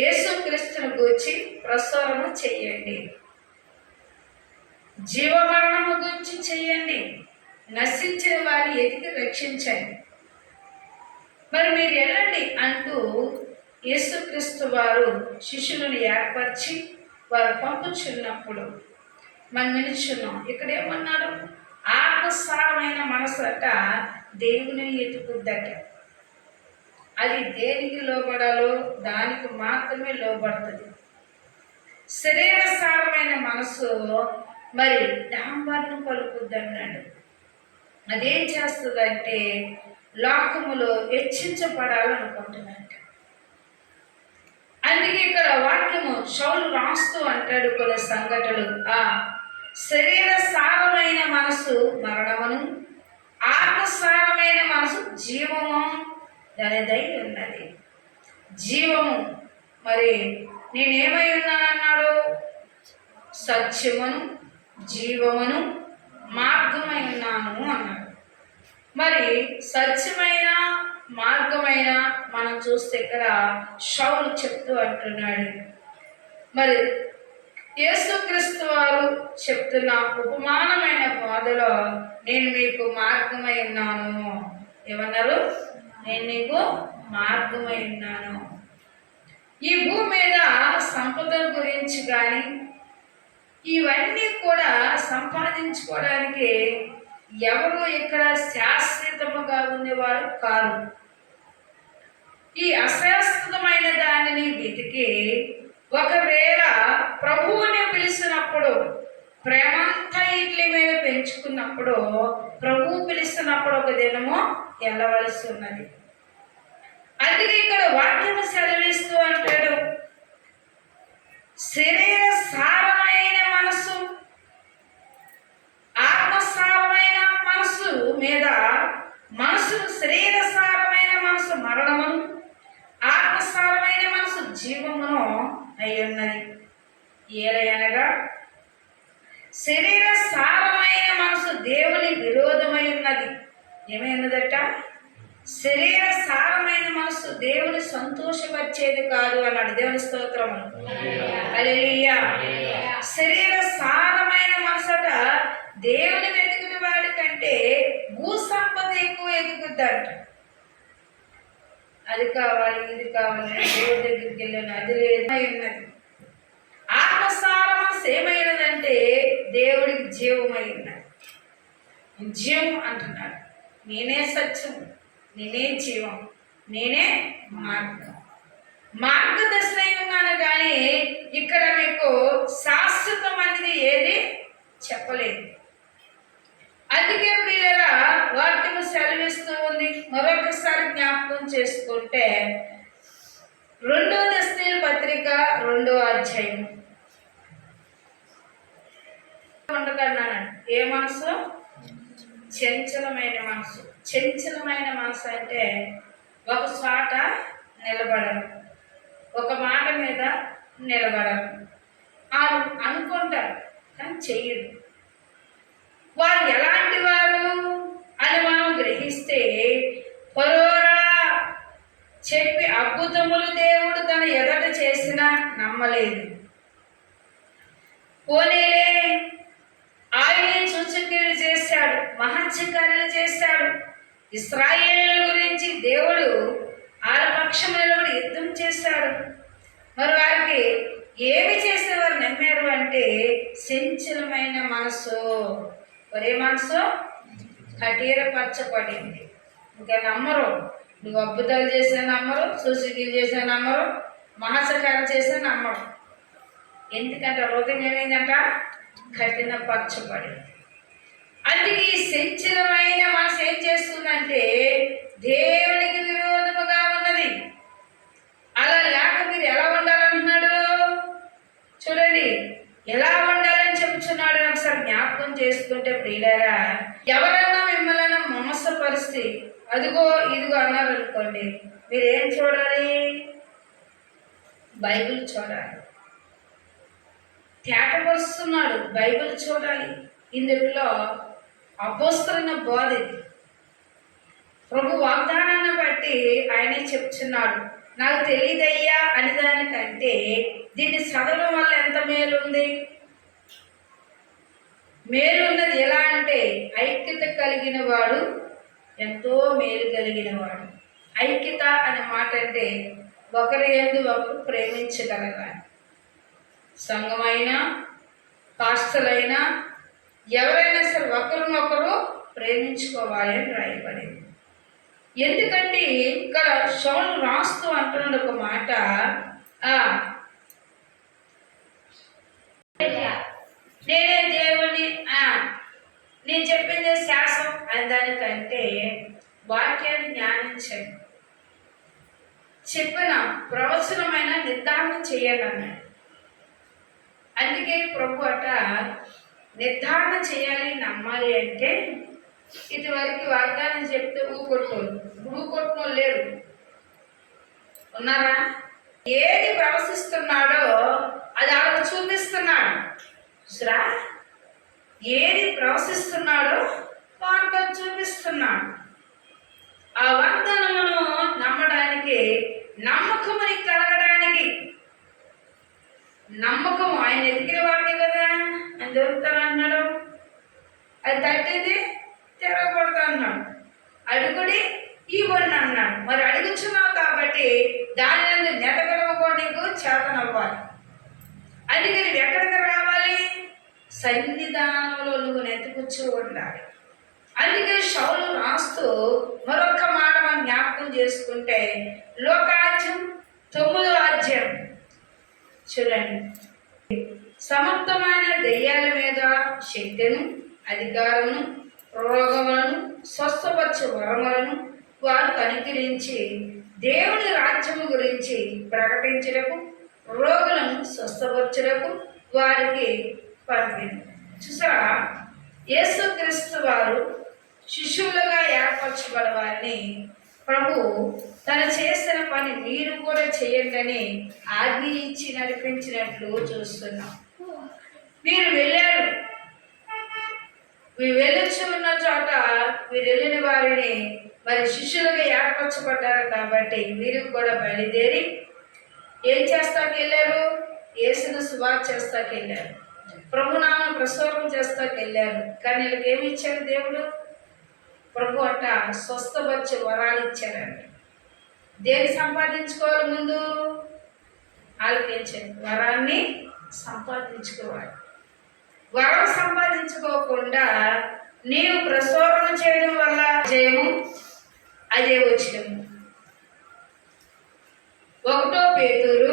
యేసుక్రీస్తును గూర్చి ప్రసారము చెయ్యండి. జీవమరణము గురించి చెయ్యండి. నశించిన వారిని ఎదిగి రక్షించండి. మరి మీరు వెళ్ళండి అంటూ యేసుక్రీస్తు వారు శిష్యులను ఏర్పరిచి వారు పంపుచున్నప్పుడు మనం నిలుచున్నాం. ఇక్కడ ఏమన్నారు? ఆత్మసారమైన మనసట దేవుని ఎదుగుద్దట. అది దేనికి లోబడాలో దానికి మాత్రమే లోబడుతుంది. శరీర సారమైన మనసు మరి డాంబర్ను పలుకుద్ది అన్నాడు. అదేం చేస్తుందంటే లోకములో హెచ్చించబడాలనుకుంటున్నట్టు. అందుకే ఇక్కడ వాక్యము శౌలు రాస్తూ అంటాడు కొన్ని సంఘటనలు. ఆ శరీర సారమైన మనసు మరణమును, ఆత్మసారమైన మనసు జీవము దానిదై ఉన్నది. జీవము మరి నేనేమై ఉన్నానన్నాడు? సత్యమును, జీవమును, మార్గమై ఉన్నాను అన్నాడు. మరి సత్యమైన మార్గమైన మనం చూస్తే ఇక్కడ శౌలు చెప్తూ అంటున్నాడు. మరి యేసుక్రీస్తు వారు చెప్తున్న ఉపమానమైన బోధలో నేను మీకు మార్గమై ఉన్నాను. ఏమన్నారు? నేను నీకు మార్గమై ఉన్నాను. ఈ భూమి మీద సంపదల గురించి కానీ ఇవన్నీ కూడా సంపాదించుకోవడానికి ఎవరు ఇక్కడ శాశ్వతముగా ఉండేవారు కాదు. ఈ అశాశ్వతమైన దానిని వెతికి ఒకవేళ ప్రభువుని పిలిచినప్పుడు ప్రేమంతా ఇట్ల మీద పెంచుకున్నప్పుడు ప్రభువు పిలిచినప్పుడు ఒక దినము వెళ్ళవలసి ఉన్నది. అందుకే ఇక్కడ వాక్యము సెలవిస్తూ అంటాడు, శరీర సారమైన మనసు, ఆత్మసారమైన మనసు మీద మనసు శరీర సారమైన మనసు మరణమును, ఆత్మసారమైన మనసు జీవమును అయి ఉన్నది. ఏలయనగా శరీర సారమైన మనసు దేవుని విరోధమై ఉన్నది. ఏమైనదట? శరీర సారమైన మనసు దేవుని సంతోషపరిచేది కాదు అన్నాడు. దేవుని స్తోత్రము. హల్లెలూయా. శరీర సారమైన మనసట దేవుని వెతుకుని వాడి కంటే భూ సంపద ఎక్కువ ఎదుగుద్దంట. అది కావాలి, ఇది కావాలి, దేవుడి దగ్గరికి వెళ్ళాను, అది లేదై ఉన్నది. ఆత్మసార మనసు ఏమైనదంటే దేవుడికి జీవమై ఉన్నది. జీవం అంటున్నాడు. నేనే సత్యం, నేనే జీవం, నేనే మార్గం. మార్గదర్శనై ఉన్నాను కానీ ఇక్కడ మీకు శాశ్వతం అనేది ఏది చెప్పలేదు. అందుకే ప్రియులారా వాక్యము సెలవిస్తూ ఉంది. మరొకసారి జ్ఞాపకం చేసుకుంటే 2 దశలోనికీయుల పత్రిక 2వ అధ్యాయం ఉండకన్నానండి. ఏ మనసు? చంచలమైన మనసు. చంచలమైన మనసు అంటే ఒక చోట నిలబడరు, ఒక మాట మీద నిలబడరు. అనుకుంటారు కానీ చెయ్యరు. వారు ఎలాంటి వారు అని మనం గ్రహిస్తే, పరోరా చెప్పి అద్భుతములు దేవుడు తన ఎదుట చేసినా నమ్మలేదు. పోనీలే ఆయనే సూచక్రియలు చేశాడు, మహత్కార్యాలు చేశాడు. ఇశ్రాయేలుల గురించి దేవుడు వాళ్ళ పక్షం నిలబడి యుద్ధం చేశాడు. మరి వారికి ఏమి చేసేవారు నమ్మారు అంటే చంచలమైన మనసు. ఒరే మనసు కఠిరపరచబడింది. ఇంకా నమ్మరు. నువ్వు అద్భుతాలు చేసే నమ్మరు, సూచక్రియలు చేసే నమ్మరు, మహత్కార్యాలు చేసే నమ్మరు. ఎందుకంటే హృదయం ఏమైందంట? కఠినపరచబడింది. అందుకే ఈ చంచలమైన మనసు ఏం చేస్తుందంటే దేవునికి విరోధముగా ఉన్నది. అలా లేక మీరు ఎలా ఉండాలంటున్నాడు? చూడండి ఎలా ఉండాలని చెప్తున్నాడు. ఒకసారి జ్ఞాపకం చేసుకుంటే ప్రియులారా, ఎవరైనా మిమ్మల్ని మోసపరిస్తే అదిగో ఇదిగో అన్నారు అనుకోండి, మీరేం చూడాలి? బైబిల్ చూడాలి. తేటపరుస్తున్నాడు, బైబిల్ చూడాలి. ఇందులో అపోస్తలైన బోధ ఇది. ప్రభు వాగ్దానాన్ని బట్టి ఆయనే చెప్తున్నాడు. నాకు తెలియదయ్యా అని దానికంటే దీన్ని చదవడం వల్ల ఎంత మేలు ఉంది. మేలున్నది ఎలా అంటే ఐక్యత కలిగిన వాడు ఎంతో మేలు కలిగిన వాడు. ఐక్యత అనే మాట అంటే ఒకరి యందు ఒకరు ప్రేమించగలగాలి. సంఘమైనా పాస్టలైనా ఎవరైనా సరే ఒకరినొకరు ప్రేమించుకోవాలి అని రాయబడింది. ఎందుకంటే ఇక్కడ సౌలు రాస్తూ అంటున్నాడు ఒక మాట, నేనే దేవుని, నేను చెప్పింది శాసనం అని దానికంటే వాక్యాన్ని ధ్యానించండి, చెప్పిన ప్రవచనమైన నిర్ధారణ చేయాలన్నాడు. అందుకే ప్రభు అట నిర్ధారణ చేయాలి, నమ్మాలి అంటే ఇదివరకు వాగ్దానం చెప్తే ఊకొట్టుకోలు లేరు, ఉన్నారా? ఏది ప్రవశిస్తున్నాడో అది ఆవిడ చూపిస్తున్నాడు. చూసరా, ఏది ప్రవశిస్తున్నాడో వాగ్దానం చూపిస్తున్నాడు. ఆ వాగ్దానమును నమ్మడానికి, నమ్మకముని కలగడానికి, నమ్మకం ఆయన ఎదిగిన వాడికి కదా ఆయన దొరుకుతానన్నాడు. అది తట్టింది తిరగకూడదు అన్నాడు. అడుగుడి ఇవ్వండి అన్నాడు. మరి అడుగుచున్నావు కాబట్టి దాని నుండి నెతగలవకూడదు, నీకు చేతనవ్వాలి. అందుకే నువ్వు ఎక్కడికి రావాలి? సన్నిధానంలో నువ్వు నెత్తికూర్చో ఉండాలి. అందుకే సౌలు రాస్తూ మరొక మాట మనం జ్ఞాపకం చేసుకుంటే లోకాజ్యం 9వ అధ్యాయం చూడండి. సమర్థమైన దెయ్యాల మీద శక్తిను, అధికారమును, రోగములను స్వస్థపరచు వరములను వారు కనికరించి దేవుని రాజ్యము గురించి ప్రకటించడకు, రోగులను స్వస్థపరచుటకు వారికి పంపింది. చూసారా, యేసుక్రీస్తు వారు శిష్యులుగా ఏర్పరచబడ వారిని ప్రభు తను చేసిన పని మీరు కూడా చేయండి ఆజ్ఞ ఇచ్చి నడిపించినట్లు చూస్తున్నాం. మీరు వెళ్ళారు, మీరు వెళ్ళొచ్చి ఉన్న చోట మీరు వెళ్ళిన వారిని మరి శిష్యులుగా ఏర్పరచబడ్డారు కాబట్టి మీరు కూడా బయలుదేరి ఏం చేస్తాకి వెళ్ళారు? యేసును సువార్త చేస్తాకి వెళ్ళారు, ప్రభునామం ప్రసోరం చేస్తాకి వెళ్ళారు. కానీ వీళ్ళకి ఏమి ఇచ్చారు దేవుడు? ప్రభు అట్ట స్వస్థపరిచే వరాలు ఇచ్చారండి. దేన్ని సంపాదించుకోవాలి? ముందు ఆలోచించండి, వరాన్ని సంపాదించుకోవాలి. వరం సంపాదించుకోకుండా నీవు ప్రసోరణ చేయడం వల్ల జయము అదే వచ్చినము. 1 పేతురు,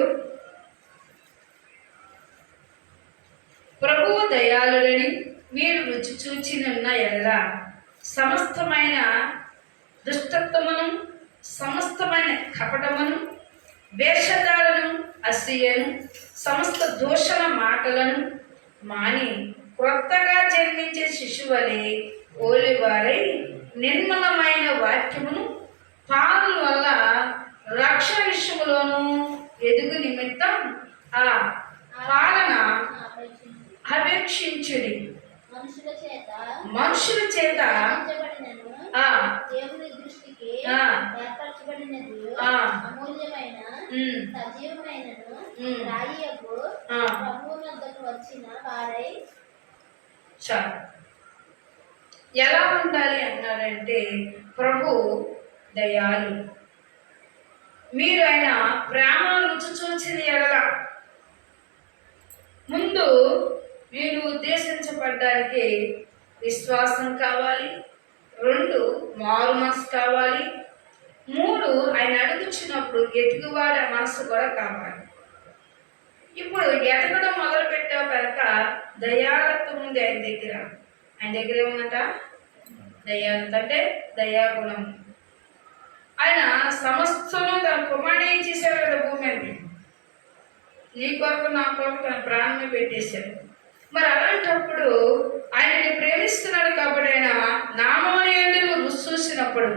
ప్రభువు దయాళులని మీరు రుచి చూచినున్న ఎడల సమస్తమైన దుష్టత్వమును, సమస్తమైన కపటమును, వేషధాలను, అసూయను, సమస్త దూషణ మాటలను మాని క్రొత్తగా జన్మించే శిశువలే ఓలివారై నిర్మలమైన వాక్యమును పాలన వల్ల రక్షణ విషయములోను ఎదుగు నిమిత్తం ఆ పాలన అపేక్షించుడి. మనుషుల చేత ఎలా ఉండాలి అన్నారంటే ప్రభు దయాలు, మీరు ఆయన ప్రేమను రుచి చూసింది ఎడల ముందు మీరు ఉద్దేశించబడ్డానికి విశ్వాసం కావాలి, 2 మారు మనసు కావాలి, 3 ఆయన అడుగుచున్నప్పుడు ఎదుగువాడి మనసు కూడా కావాలి. ఇప్పుడు ఎదగడం మొదలు పెట్టావు కనుక దయాళత్వం ఉంది ఆయన దగ్గర. ఆయన దగ్గర ఏముందట? దయాళత అంటే దయాగుణం. ఆయన సమస్తను తన కుమారుడు ఏం చేశారు కదా, భూమి అని నీ కొరకు నా కొరకు తన ప్రాణాన్ని పెట్టేశాడు. మరి అలాంటప్పుడు ఆయనని ప్రేమిస్తున్నాడు కాబట్టి ఆయన నామముని యందు నువ్వు చూసినప్పుడు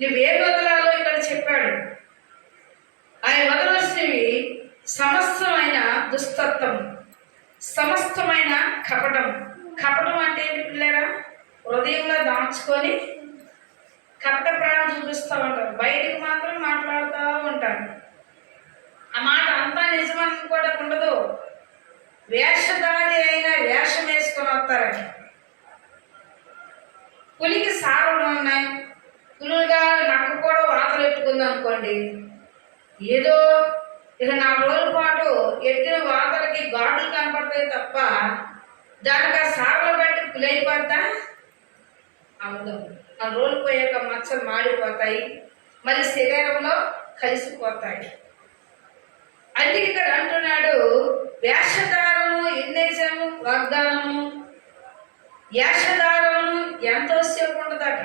నువ్వే వదలాలో ఇక్కడ చెప్పాడు. ఆయన వదలవలసినవి సమస్తమైన దుస్తత్వం, సమస్తమైన కపటం. కపటం అంటే ఏంటి పిల్లరా? హృదయంలో దాచుకొని కపట ప్రాణం చూపిస్తూ ఉంటారు, బయటకు మాత్రం మాట్లాడుతూ ఉంటారు. వేషధారి అయిన వేషం వేసుకొని వస్తారట. పులికి సారలు ఉన్నాయి, పులుగా నక్క కూడా వాతలు ఎట్టుకుంది అనుకోండి, ఏదో ఇక 4 రోజుల పాటు ఎట్టిన వాతలకి ఘాటులు కనపడతాయి తప్ప దానికి ఆ సారలు బట్టి పులి అయిపోద్దా? అవును. 4 రోజులు పోయాక మచ్చలు మాడిపోతాయి, మళ్ళీ శరీరంలో కలిసిపోతాయి. అందుకే ఇక్కడ అంటున్నాడు, వేషధారము ఎన్నేసాము వాగ్దానము, వేషధారము ఎంతో సేపు ఉండదట.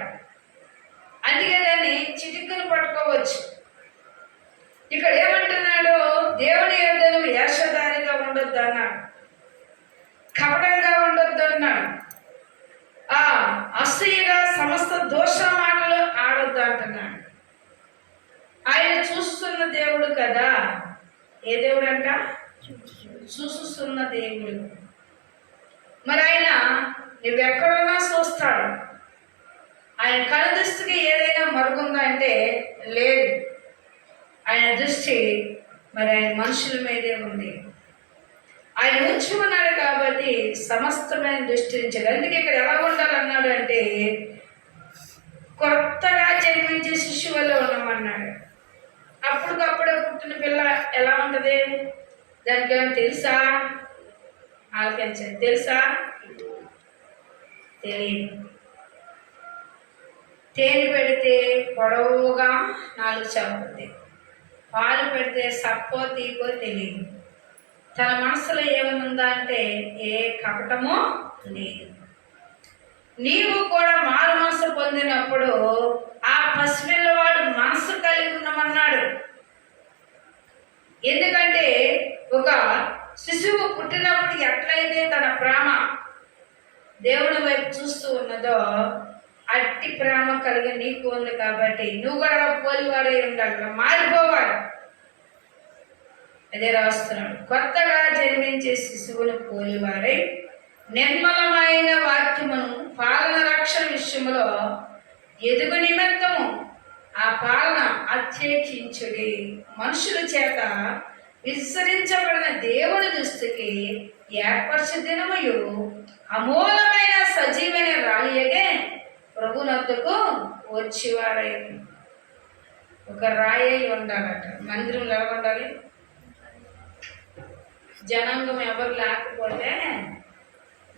అందుకే దాన్ని చిటికలు పట్టుకోవచ్చు. ఇక్కడ ఏమంటున్నాడు, దేవుని యొద్దకు వేషధారిగా ఉండొద్దు అన్నాడు, కపటంగా ఉండొద్దు అన్నాడు, అసూయగా సమస్త దోష మాటలు ఆడొద్దు అంటున్నాడు. ఆయన చూస్తున్న దేవుడు కదా. ఏ దేవుడు అంట? చూస్తున్న దేవుడు. మరి ఆయన నువ్వెక్కడున్నా చూస్తాడు. ఆయన కళ్ళ దృష్టికి ఏదైనా మరుగుందా అంటే లేదు. ఆయన దృష్టి మరి ఆయన మనుషుల మీదే ఉంది. ఆయన ఉంచి ఉన్నాడు కాబట్టి సమస్తమైన దృష్టించాడు. అందుకే ఇక్కడ ఎలా ఉండాలన్నాడు అంటే, కొత్తగా జన్మించే శిశువులో ఉన్నామన్నాడు. అప్పటికప్పుడే పుట్టిన పిల్ల ఎలా ఉంటుంది? దానికి ఏమైనా తెలుసా? ఆలోచించండి. తెలుసా? తెలియదు. తేనె పెడితే పొడవుగా 4 చెవుతుంది, పాలు పెడితే సప్పో తీపో తెలియదు. తన మనసులో ఏమనుందా అంటే ఏ కపటమో లేదు. నీవు కూడా మారు మనసు పొందినప్పుడు ఆ పసిపిల్లవాడు మనసు కలిగి ఉన్నామన్నాడు. ఎందుకంటే ఒక శిశువు పుట్టినప్పుడు ఎట్లయితే తన ప్రేమ దేవుని వైపు చూస్తూ ఉన్నదో అట్టి ప్రేమ కలిగి నీకు ఉంది. కాబట్టి నువ్వు కూడా పోలివాడే ఉండాలి, మారిపోవాలి. అదే రాస్తున్నాడు, కొత్తగా జన్మించే శిశువును పోలివారై నిర్మలమైన వాక్యమును పాలన రక్షణ విషయంలో ఎదుగు నిమిత్తము ఆ పాలన అత్యేక్షించుడి. మనుషుల చేత విస్తరించబడిన దేవుని దృష్టికి ఏర్పరచు దినమయు అమూలమైన సజీవైన రాలియగే ప్రభునొద్దకు వచ్చేవారై. ఒక రాయి ఉండాలట. మందిరంలో ఎలా ఉండాలి? జనాంగం ఎవరు లేకపోతే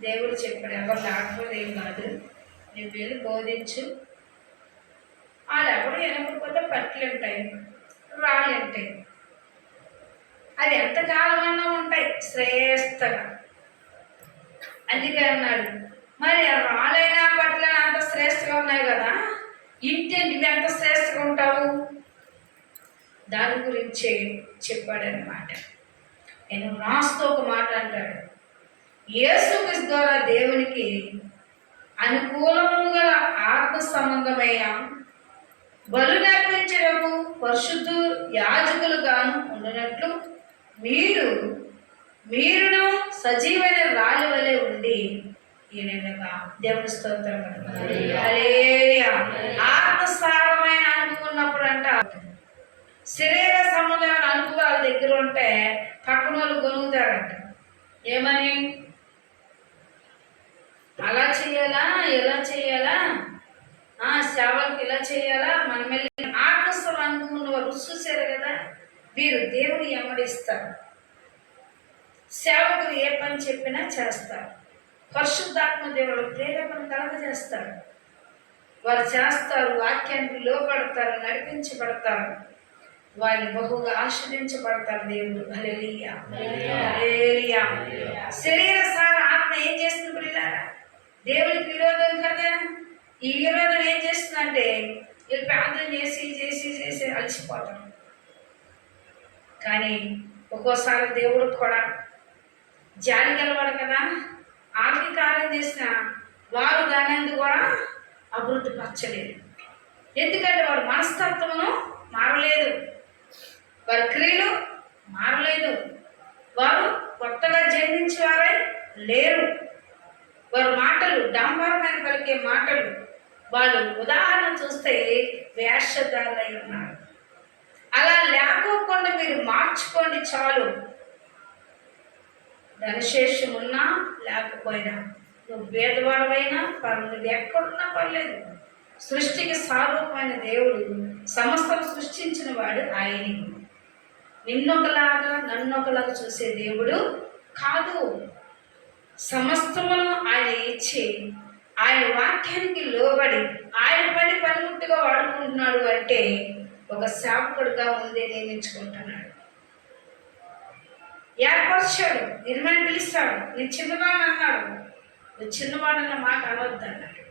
దేవుడు చెప్పాడు, ఎవరు లేకపోతే ఏం కాదు, నువ్వు వెళ్ళి బోధించు. వాళ్ళు ఎవరు వినకపోతే పట్లు ఉంటాయి, రాళ్ళు ఉంటాయి. అది ఎంతకాలమన్నా ఉంటాయి శ్రేష్టంగా. అందుకే అన్నాడు, మరి రాళ్ళైనా పట్లైనా అంత శ్రేష్టంగా ఉన్నాయి కదా, ఇంటేంటి ఎంత శ్రేష్టంగా ఉంటావు? దాని గురించి చెప్పాడనమాట. నేను రాస్తూ ఒక మాట అంటాడు, యేసుక్రీస్తు ద్వారా దేవునికి అనుకూలము గల ఆత్మ సంబంధమైన బలునర్పించడము పరిశుద్ధ యాజకులుగాను ఉండినట్లు మీరును సజీవైన రాళ్ళ వలె ఉండి ఈయనగా దేవుని స్తోత్రం. ఆత్మసారమైన అనుభవం ఉన్నప్పుడు అంట, శరీర సంబంధమైన అనుభవాల దగ్గర ఉంటే పక్కన వాళ్ళు గొనుగుతారంట. ఏమని? అలా చేయాలా, ఎలా చేయాలా, సేవలకు ఇలా చేయాలా, మనం వెళ్ళి ఆకర్షణ అనుకున్న వారు చూశారు కదా, వీరు దేవుని ఎమ్మడిస్తారు, సేవకులు ఏ పని చెప్పినా చేస్తారు, పరిశుద్ధాత్మ దేవుడు ప్రేరేపణ కలగజేస్తారు, వారు చేస్తారు, వాక్యానికి లోపడతారు, నడిపించబడతారు, వారిని బహుగా ఆశ్రయించబడతారు. దేవుడు హల్లెలూయా హల్లెలూయా. శరీర సార ఆత్మ ఏం చేస్తుంది పిల్లలారా? దేవుడికి విరోధం కదా. ఈ విరోధం ఏం చేస్తుందంటే వీళ్ళు ప్రార్థన చేసి చేసి చేసి అలసిపోతాం. కానీ ఒక్కోసారి దేవుడు కూడా జాలి గలవాడు కదా, ఆఖరి కార్యం చేసిన వారు దాని కూడా అభివృద్ధి పరచలేదు. ఎందుకంటే వారి మనస్తత్వము మారలేదు, వారి క్రియలు మారలేదు, వారు కొత్తగా జన్మించేవారై లేరు, వారి మాటలు డాంబరమైన పలికే మాటలు. వాళ్ళు ఉదాహరణ చూస్తే వేషధారులై ఉన్నారు. అలా లేకోకుండా మీరు మార్చుకోండి చాలు. ధనశేషం ఉన్నా లేకపోయినా, నువ్వు పేదవాడవైనా నువ్వు ఎక్కడున్నా పర్లేదు, సృష్టికి సారూపమైన దేవుడు, సమస్తం సృష్టించిన వాడు ఆయనే. నిన్నొకలాగా నన్నొకలాగా చూసే దేవుడు కాదు. సమస్తమును ఆయన ఇచ్చి ఆయన వాక్యానికి లోబడి ఆయన పనిముట్టుగా వాడుకుంటున్నాడు అంటే ఒక సేవకుడుగా ముందే నియమించుకుంటున్నాడు. ఏర్పరిచాడు, నిర్మని పిలుస్తాడు. నేను చిన్నవాడు అన్నాడు, నువ్వు చిన్నవాడన్న మాట అనవద్దు అన్నాడు.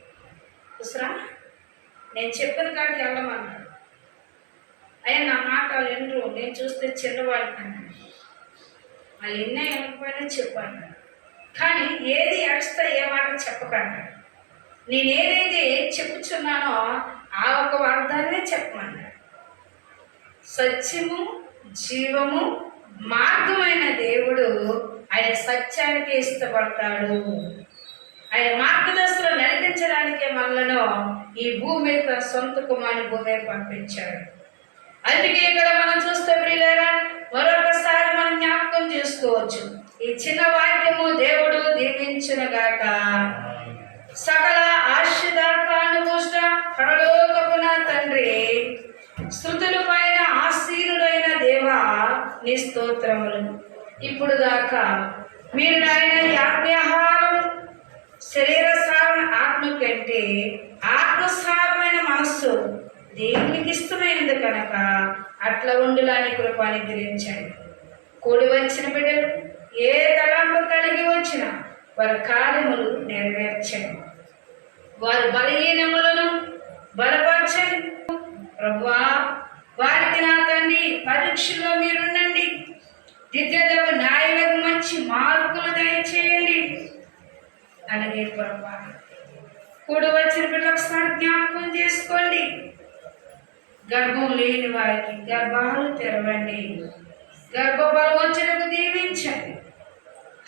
చూసరా, నేను చెప్పిన కాడికి వెళ్ళమన్నాడు. అయ్యా నా మాట వాళ్ళు ఎన్నరు, నేను చూస్తే చిన్నవాడిని అన్నాడు. వాళ్ళు ఎన్నో వెళ్ళకపోయినా చెప్పాను. కానీ ఏది అడిస్తే ఏ మాట చెప్పకన్నాడు. నేను ఏదైతే చెప్పుచున్నానో ఆ ఒక అర్థాన్నే చెప్పమన్నాడు. సత్యము, జీవము, మార్గమైన దేవుడు ఆయన సత్యానికి ఇష్టపడతాడు. ఆయన మార్గదర్శనం నడిపించడానికే మనలను ఈ భూమి మీద సొంత కుమారుని భూమి పంపించాడు. అందుకే ఇక్కడ మనం చూస్తే ప్రియులారా, మరొకసారి మనం జ్ఞాపకం చేసుకోవచ్చు. ఈ చిన్న వాక్యము దేవుడు దీవించునుగాక. సకల ఆశీర్వాదానుభూష్ట పరలోకపు నా తండ్రి, స్తుతుల పైన ఆశీనుడైన దేవా నీ స్తోత్రములు. ఇప్పుడు దాకా మీరు ఆయన ఆజ్ఞాహారం శరీర శ్రావణ ఆత్మ కంటే ఆత్మశ్రావమైన మనస్సు దేవునికి ఇష్టమైనది కనుక అట్లా ఉండులాని కృప అనుగ్రహించండి. కూడి వచ్చిన బిడ్డలు ఏ తలంపు కలిగి వచ్చినా వారి కార్యములు నెరవేర్చండి. వారి బలహీనములను బలపరచండి ప్రభువా. వారికి నా తండ్రి పరీక్షలో మీరుండండి. దిద్దులకు న్యాయులకు మంచి మార్కులు దయచేయండి. అలాగే ప్రభువా, కూడి వచ్చిన బిడ్డలకు జ్ఞాపకం చేసుకోండి. గర్భం లేని వారికి గర్భాలు తెరవండి. గర్భఫలం వచ్చినకు దీవించండి.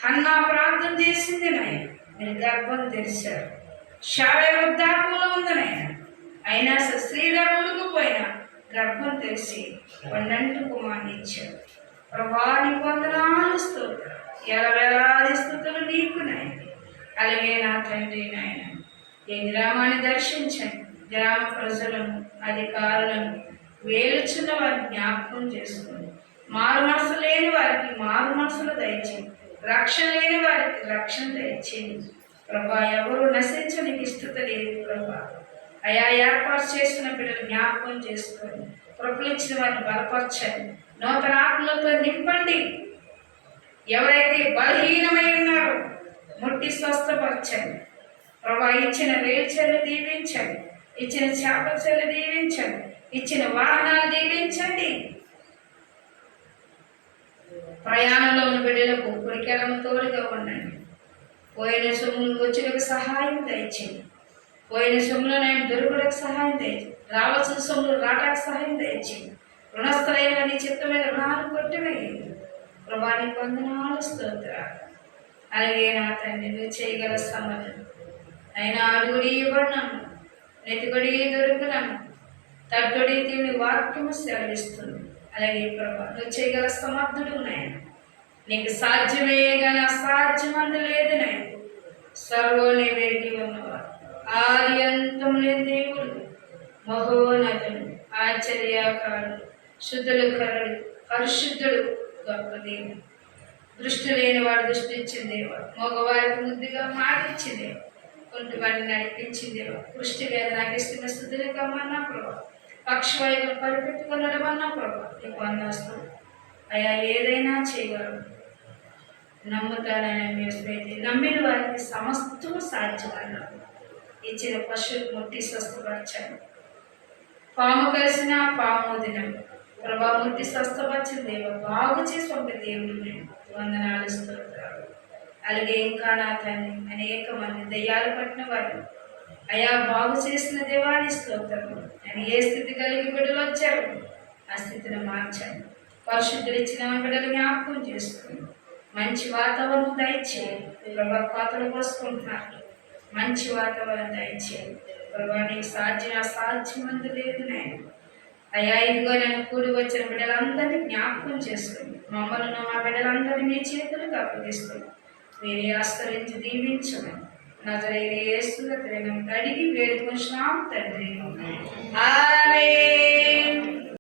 హన్నా ప్రార్థన చేసింది నాయన, మీరు గర్భం తెరిచారు. శారయ వృద్ధాపంలో ఉంది నాయన, అయినా శ్రీధరులకు పోయినా గర్భం తెరిచి పన్నెండు కుమారుని ఇచ్చారు. ప్రభానికి వందనాలు స్తోత్రం, ఎలవేలాది స్తుతులు నీకు నాయన. అలాగే నా తండ్రి నాయన, ఈ గ్రామాన్ని దర్శించండి. గ్రామ ప్రజలను, అధికారులను, వేలుచున్న వారిని జ్ఞాపకం చేసుకోండి. మారు మనసు లేని వారికి మారు మనసులు దయచేయండి. రక్షణ లేని వారికి రక్షణ దయచేయండి ప్రభా. ఎవరు నశించడానికి ఇష్టత లేదు ప్రభా. అయా ఏర్పాటు చేసిన బిడ్డలు జ్ఞాపకం చేసుకోండి. కృపలు ఇచ్చిన వారిని బలపరచండి. నూతన ఆత్మలతో నింపండి. ఎవరైతే బలహీనమై ఉన్నారో ముట్టి స్వస్థపరచండి ప్రభా. ఇచ్చిన వేల్చలు దీవించండి, ఇచ్చిన చేపలు దీవించండి, ఇచ్చిన వాహనాలు దీవించండి. ప్రయాణంలో ఉన్న బిడ్డలకు కుడికెడమ తోడుగా ఉండండి. పోయిన సొమ్ములు వచ్చుటకు సహాయం దయచేయండి. పోయిన సొమ్ములో నేను దొరుకుటకు సహాయం దయచేయండి. రావాల్సిన సొమ్ములు రావడానికి సహాయం దయచేయండి. రుణస్థలైన నీ చిత్తమైన రుణాలు కొట్టివేయండి ప్రభా. నీకు వందనాలు స్తోత్రాలు. అలాగే నా తండ్రి, నువ్వు చేయగల సమర్థం అయినా అడుగుడి ఇవ్వడను, నెతికొడి దొరుకునను, తట్టుడి దీని వాక్యము సెలవిస్తుంది. అలాగే ప్రభా, నువ్వు చేయగల సమర్థుడు నాయన. నీకు సాధ్యమే కానీ అసాధ్యమందు లేదు నాయన. సర్వోనివేది ఉన్నవాడు, ఆది అంతం లేని దేవుడు, మహోన్నతుడు, ఆశ్చర్యకారుడు, శుద్ధులు కరుడు, పరిశుద్ధుడు, గొప్ప దేవుడు. దృష్టి లేని వాడు దృష్టించిందేవాడు, మగవారికి ముద్దుగా మాటిచ్చిందేవాడు, కొంటి వాడిని నడిపించిందేవాడు, కృష్టి మీద నాకు ఇస్తున్న స్థుతులు కమ్మన్నా ప్రభా. పక్షవాయువులు పరిపెట్టుకునడం అన్నా ప్రభా. నీకు వందనాలు అయ్యా. ఏదైనా చేయగలరు, నమ్ముతానని మీరు నమ్మిన వారికి సమస్తము సాధ్యమన్నారు. ఇచ్చిన పశువులు ముట్టి స్వస్థపరచాను. పాము కలిసిన పాము దినం ప్రభా, ముట్టి స్వస్థపరిచిన దేవ, బాగు చేసి ఒక దేవుడు నేను వందనాలు స్తోత్రాలు. అలాగే ఇంకా నా తండ్రి అనేక మంది దయ్యాలు పట్టిన వారు అయా బాగు చేసిన దేవాన్ని స్తోత్రము. అని ఏ స్థితి కలిగి బిడ్డలు వచ్చారు ఆ స్థితిని మార్చండి. పరిశుద్ధులు ఇచ్చిన బిడ్డలు జ్ఞాపకం చేసుకుని మంచి వాతావరణం దయచేయండి ప్రభా. కోతలు పోసుకుంటున్నారు, మంచి వాతావరణం దయచేయండి ప్రభా. నీకు సాధ్యం అసాధ్యమందు లేదు నాయన. అయ్యా ఇదిగో నేను కూడి వచ్చిన బిడ్డలందరినీ జ్ఞాపకం చేసుకుని మమ్మల్ని మా బిడ్డలందరినీ మీ చేతులకు అప్పగిస్తుంది. మీరే ఆస్తరించి దీవించమని నజరేయుడైన యేసు రక్తమున కడిగి వేడుకొంచున్నాం తండ్రి. ఆమేన్.